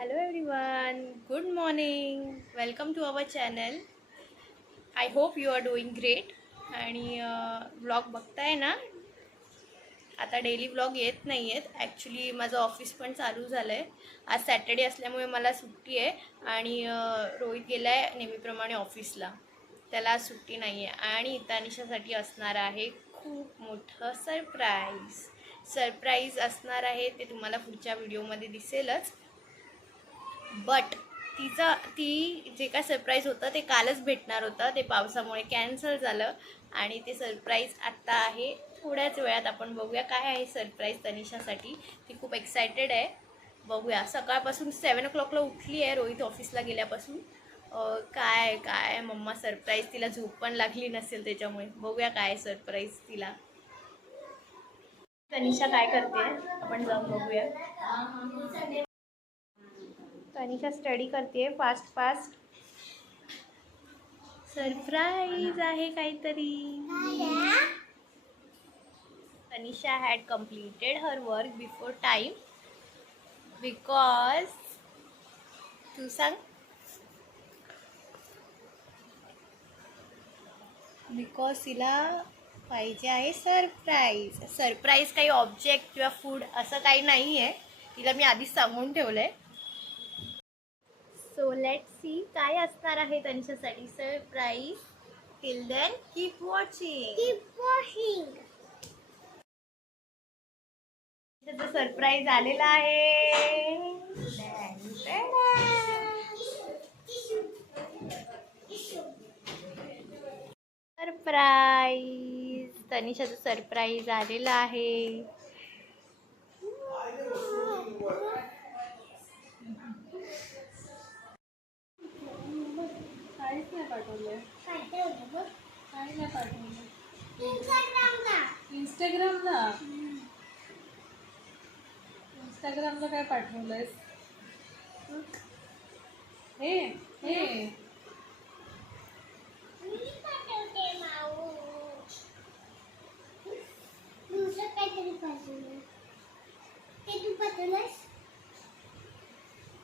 Hello everyone, good morning. Welcome to our channel. I hope you are doing great. आणि vlog बघताय ना. आता daily vlog येत नाही आहेत. ॲक्च्युली माझं ऑफिस पण चालू झालं आहे. आज सॅटर्डे असल्यामुळे मला सुट्टी आहे आणि रोहित गेला आहे नेहमीप्रमाणे ऑफिसला. त्याला आज सुट्टी नाही आहे आणि तानिशासाठी असणार आहे खूप मोठं सरप्राईज असणार आहे. ते तुम्हाला पुढच्या व्हिडिओमध्ये दिसेलच. बट ती जे काय सरप्राईज होतं ते कालच भेटणार होतं. ते पावसामुळे कॅन्सल झालं आणि ते सरप्राईज आत्ता आहे. थोड्याच वेळात आपण बघूया काय आहे सरप्राईज तनिषासाठी. ती खूप एक्सायटेड आहे. बघूया. सकाळपासून 7 o'clockला उठली आहे रोहित ऑफिसला गेल्यापासून. काय काय मम्मा सरप्राईज. तिला झोप पण लागली नसेल त्याच्यामुळे. बघूया काय सरप्राईज तिला. तनिषा काय करते आपण जाऊन बघूया. तनिषा स्टडी करते फास्ट. सरप्राईज आहे काहीतरी. Tanisha had completed her work before time because तू सांग. बिकॉज तिला पाहिजे आहे सरप्राईज काही ऑब्जेक्ट किंवा फूड असं काही नाही आहे. तिला मी आधीच सांगून ठेवलं आहे. सो लेट सी काय असणार आहे त्यांच्यासाठी surprise. Till then keep watching. त्याचं सरप्राईज आलेला आहे. सरप्राईज. तनिषाचं सरप्राईज आलेला आहे. काहीच नाही पाठवलं. काय नाही पाठवलं. इंस्टाग्रामला काय पाठवलंयस. हे हे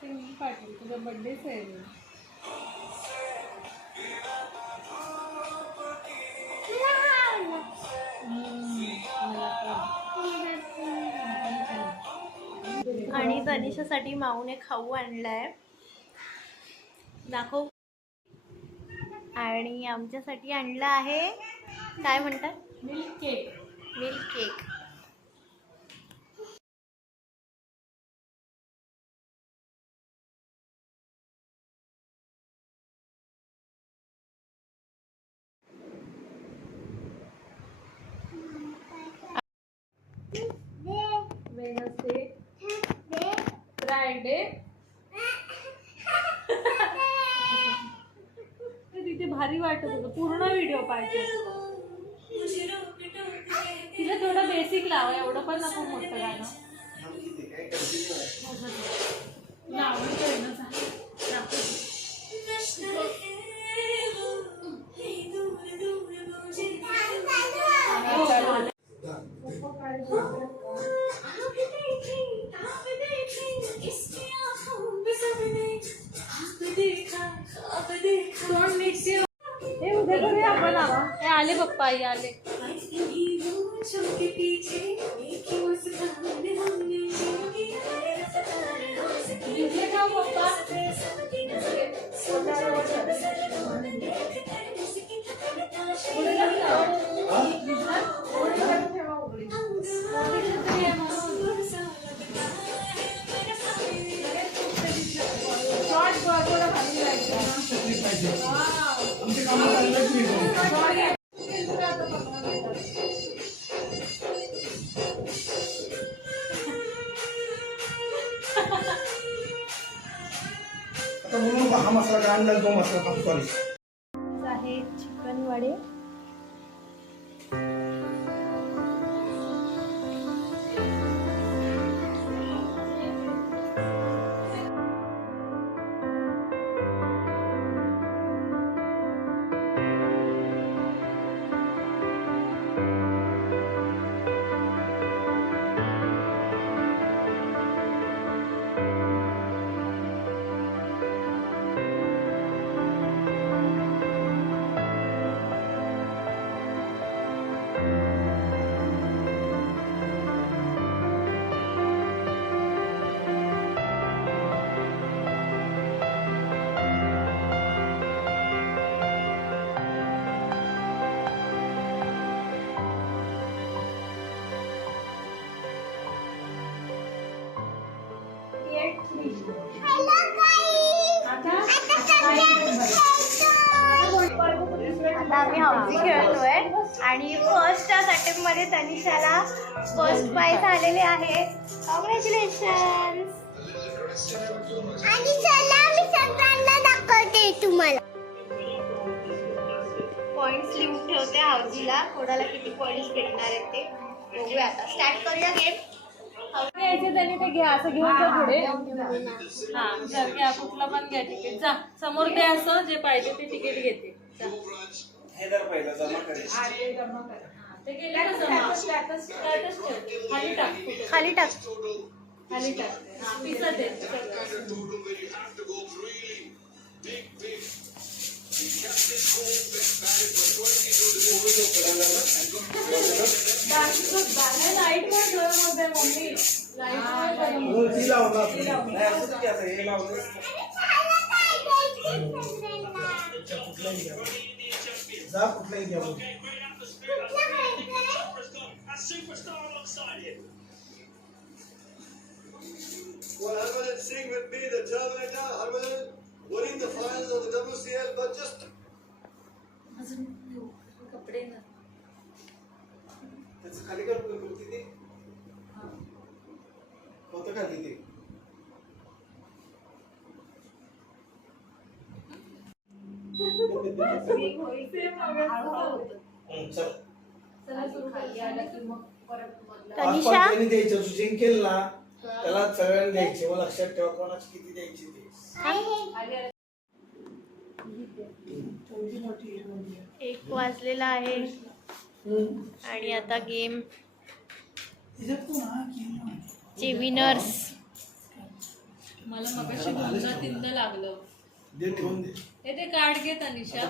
ते मी पाठवलं. तुझा बर्थडेच आहे. आणि तनिषासाठी माऊने खाऊ आणलाय. दाखव. आणि आमच्यासाठी आणलं आहे काय म्हणतात मिल्क केक. वेनसडे फ्रायडे तिथे भारी वाटत होतं. पूर्ण व्हिडिओ पाहिजे. तिला थोडं बेसिक लावा. एवढं पण नको मोठं गाणं हे उद्या करूया आपण. हे आले पप्पा. आई आले. हा मसाला आणला. 2 मसाला सॉरी आहे चिकन वडे. आता आम्ही हाऊसी खेळतोय आणि फर्स्ट अटेम्प्ट मध्ये तनिषाला फर्स्ट प्राइज आलेले आहे. कॉंग्रॅच्युलेशन. आणि चला मी सगळ्यांना दाखवते तुम्हाला. पॉइंट्स लिहून ठेवते हाऊसीला, कोणाला किती पॉइंट्स भेटणार आहेत ते बघूया. आता स्टार्ट करूया गेम. घ्यायचे त्याने ते घ्या, असं घेऊन जा पुढे. हा चल घ्या, कुठलं पण घ्या तिकीट. जा समोर ते असं जे पाहिजे ते तिकीट घेते. जा. हा, ते गेले ना जमा. त्यातच ठेव. खाली टाक कुठे. खाली टाक. खाली टाक. हा, पिसं दे. लाईट पण गरम होते मम्मी. लाईट पण गरम होते. ती लावणार. कुठलाही घ्या. जा कुठलाही घ्या. Well, Harman, sing with me the Terminator. Harman, winning the finals of the WCL, but just अजून कपडे ना. त्याचं खाली कर किती होतं का किती. तनिषा द्यायचं जिंकेल ना त्याला सगळ्यांनी द्यायचे. मग लक्षात ठेवा कोणाची किती द्यायची ते. 1 वाजलेला आहे आणि आता गेम चे विनर्स. मला मगाशी 2-3दा लागलं. दे ठेवून दे. हे ते कार्ड घे तनिषा.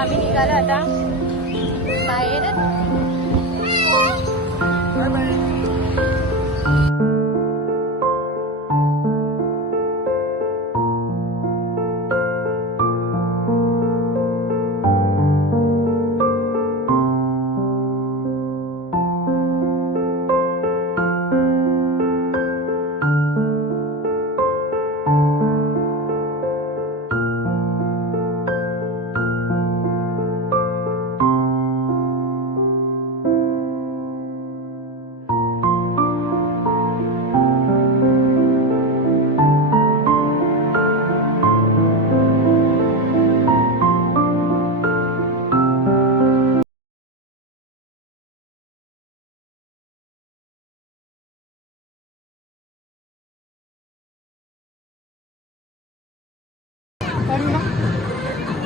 आम्ही निघालो आता बाहेर.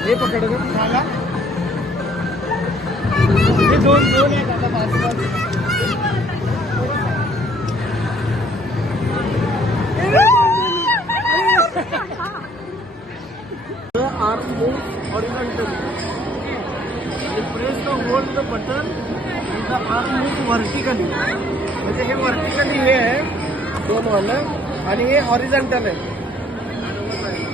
हे पकड झाला. हे दोन आहेत आता 5. The arm moves horizontally. You press the hold the button and the arm moves vertically. म्हणजे हे वर्टिकली हे आहे 2 वालं आणि हे हॉरिझॉन्टल आहे. Thank you.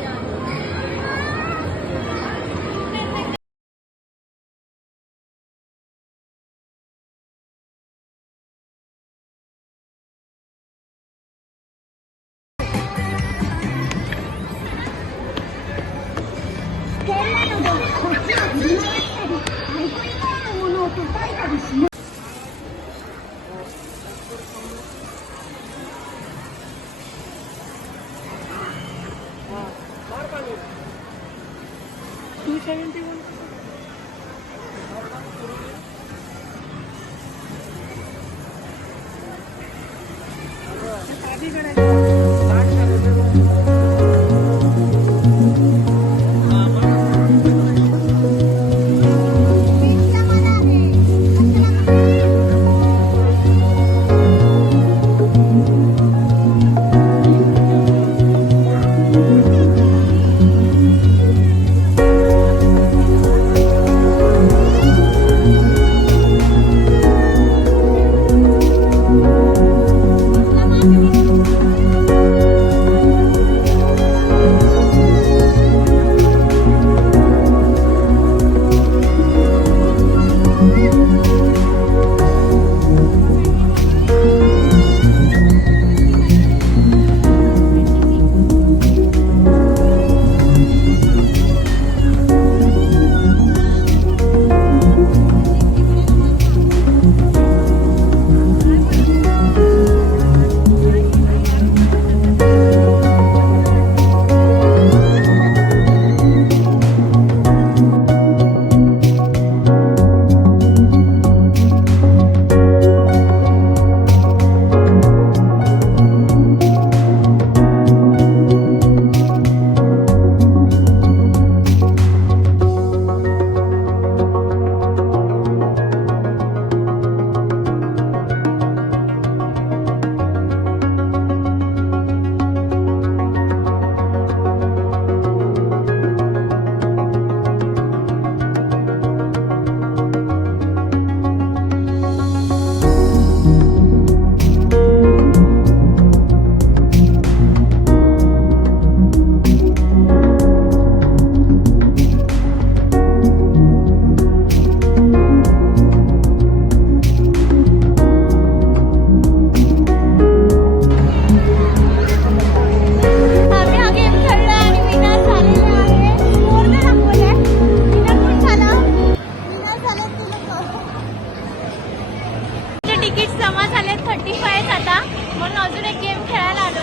तिकीट जमा झाले 35 आता, म्हणून अजून एक गेम खेळायला आलोय.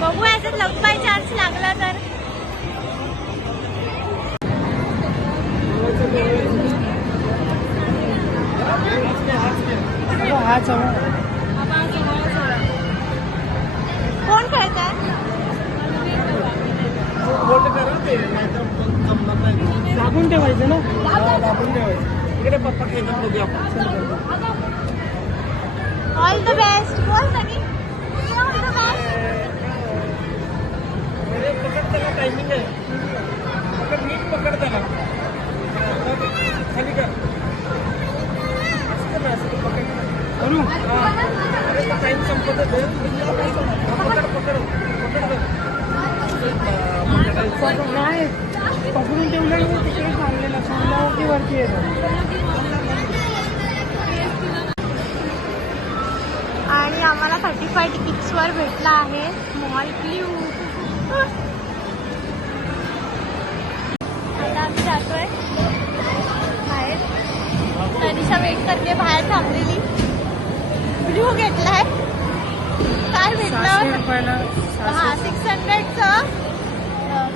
बघू याच्यात लक बाय चान्स लागला तर. कोण खेळतंय? दाबून ठेवायचं ना, दाबून ठेवायचं. इकडे पप्पा खेळतात बघूया आपण. All the best. बोल सनी. All the best. पकड त्याला, टायमिंग आहे. पकड, नीट पकड त्याला. खाली कर. असं पकड करू. अरे टाइम संपत आहे. पकड पकड पकड नाही पकडून ठेवलं तिकडे थांबलेला थांबल्यावरती वरती येतो. आणि आम्हाला 35 तिकीट्सवर भेटला आहे स्मॉल ब्ल्यू. आता आम्ही जातोय बाहेर. तनिषा वेट करते बाहेर थांबलेली. ब्ल्यू घेतलाय. काय भेटलं? 600चं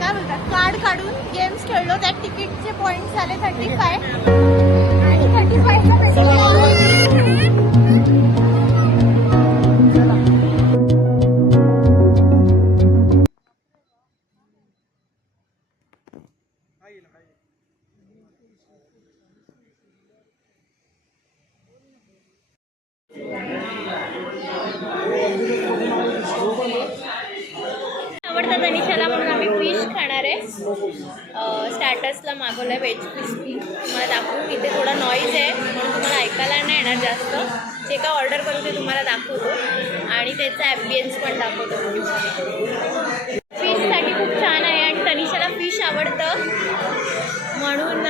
काय बोलतात कार्ड काढून गेम्स खेळलो. त्यात तिकीटचे पॉईंट झाले 35 आणि 35चा भेटला. आवडतं तनिषाला म्हणून आम्ही फिश खाणार आहे. स्टार्टर्सला मागवलं आहे व्हेज क्रिस्पी. तुम्हाला दाखवू. इथे थोडा नॉईज आहे म्हणून तुम्हाला ऐकायला नाही येणार जास्त. जे काय ऑर्डर करू ते तुम्हाला दाखवतो आणि त्याचा ॲम्बियन्स पण दाखवतो. फिशसाठी खूप छान आहे आणि तनिषाला फिश आवडतं म्हणून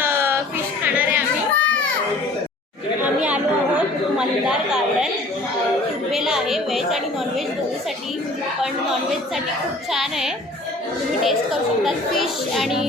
फिश खाणार आहे आम्ही. आम्ही आलो आहोत मल्हार गार्डन. कुंबेला आहे. व्हेज आणि नॉनव्हेज दोन्हीसाठी, पण नॉनव्हेजसाठी खूप छान आहे. तुम्ही टेस्ट करू शकता फिश आणि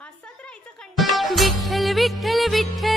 हसत राहायचं. विठ्ठल विठ्ठल विठ्ठल